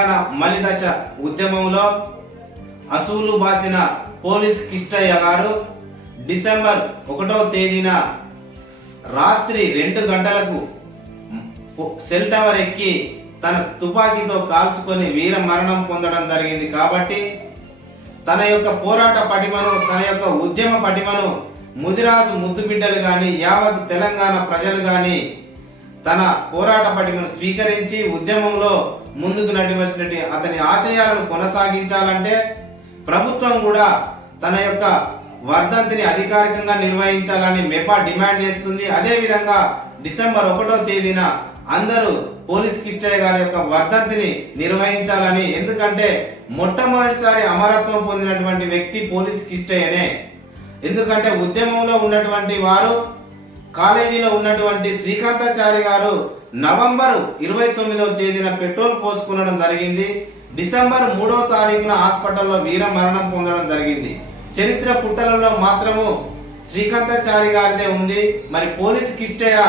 తెలంగాణ మలిదశ ఉద్యమంలో అసూలు బాసిన పోలీస్ కిష్టయ్య గారు డిసెంబర్ 1వ తేదీన రాత్రి 2 గంటలకు సెల్ టవర్ ఎక్కి తన తుపాకీతో కాల్చుకొని వీర మరణం పొందడం జరిగింది. కాబట్టి తన యొక్క పోరాట పటిమను, తన యొక్క ఉద్యమ పటిమను ముదిరాజు ముద్దు బిడ్డలు గాని, యావత్ తెలంగాణ ప్రజలు గాని తన పోరాట పటిమను స్వీకరించి ఉద్యమంలో ముందుకు నడిచినటువంటి అతని ఆశయాలను కొనసాగించాలంటే ప్రభుత్వం కూడా తన యొక్క వర్ధంతిని అధికారికంగా నిర్వహించాలని మెపా డిమాండ్ చేస్తుంది. అదే విధంగా డిసెంబర్ 1వ తేదీన అందరూ పోలీస్ కిష్టయ్య గారి యొక్క వర్ధంతిని నిర్వహించాలని. ఎందుకంటే మొట్టమొదటిసారి అమరత్వం పొందినటువంటి వ్యక్తి పోలీస్ కిష్టయ్యనే. ఎందుకంటే ఉద్యమంలో ఉన్నటువంటి వారు కాలేజీలో ఉన్నటువంటి శ్రీకాంతాచారి గారు నవంబర్ 29వ తేదీన పెట్రోల్ పోసుకునడం జరిగింది. డిసెంబర్ 3వ తారీఖున హాస్పిటల్లో వీర మరణం పొందడం జరిగింది. చరిత్ర పుటలలో మాత్రము శ్రీకాంతాచారి గారిదే ఉంది. మరి పోలీస్ కిష్టయ్య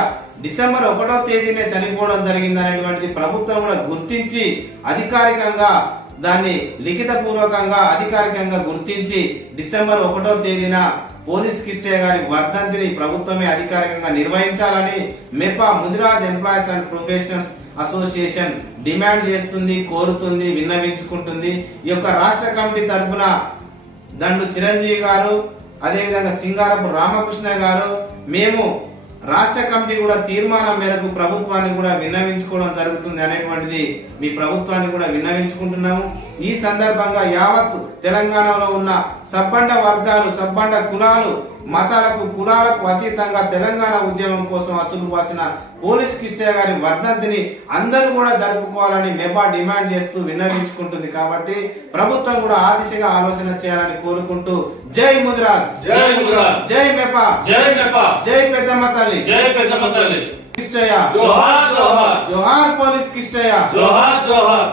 డిసెంబర్ 1వ తేదీనే చనిపోవడం జరిగింది అనేటువంటిది ప్రభుత్వం కూడా గుర్తించి అధికారికంగా దాన్ని లిఖిత పూర్వకంగా అధికారికంగా గుర్తించి డిసెంబర్ 1వ తేదీన పోలీస్ కిష్టయ్య గారి వర్ధంతిని ప్రభుత్వమే అధికారికంగా నిర్వహించాలని MEPA Mudiraj employees and professionals association demand చేస్తుంది, కోరుతుంది, విన్నవించుకుంటుంది. ఈ యొక్క రాష్ట్ర కమిటీ తరఫున దండు చిరంజీవి గారు, అదేవిధంగా సింగారపు రామకృష్ణ గారు, మేము రాష్ట్ర కమిటీ కూడా తీర్మానం మేరకు ప్రభుత్వాన్ని కూడా విన్నవించుకోవడం జరుగుతుంది అనేటువంటిది మీ ప్రభుత్వాన్ని కూడా విన్నవించుకుంటున్నాము. ఈ సందర్భంగా యావత్ తెలంగాణలో ఉన్న సబ్బండ వర్గాలు, సబ్బండ కులాలు, మతాలకు, కులాలకు అతీతంగా తెలంగాణ ఉద్యమం కోసం అసలు బాసిన పోలీస్ కిష్టయ్య గారి వర్ధంతిని అందరూ కూడా జరుపుకోవాలని మెపా డిమాండ్ చేస్తూ విన్నవించుకుంటుంది. కాబట్టి ప్రభుత్వం కూడా ఆ దిశగా ఆలోచన చేయాలని కోరుకుంటూ జై ముదిరాజ్, జై ముదిరాజ్, జై మెపా, జై మెపా, జై పెద్దమ్మ తల్లి, జై పెద్దమ్మ తల్లి, కిష్టయ్య జోహార్ జోహార్, జోహార్ పోలీస్ కిష్టయ్య, జోహార్ జోహార్.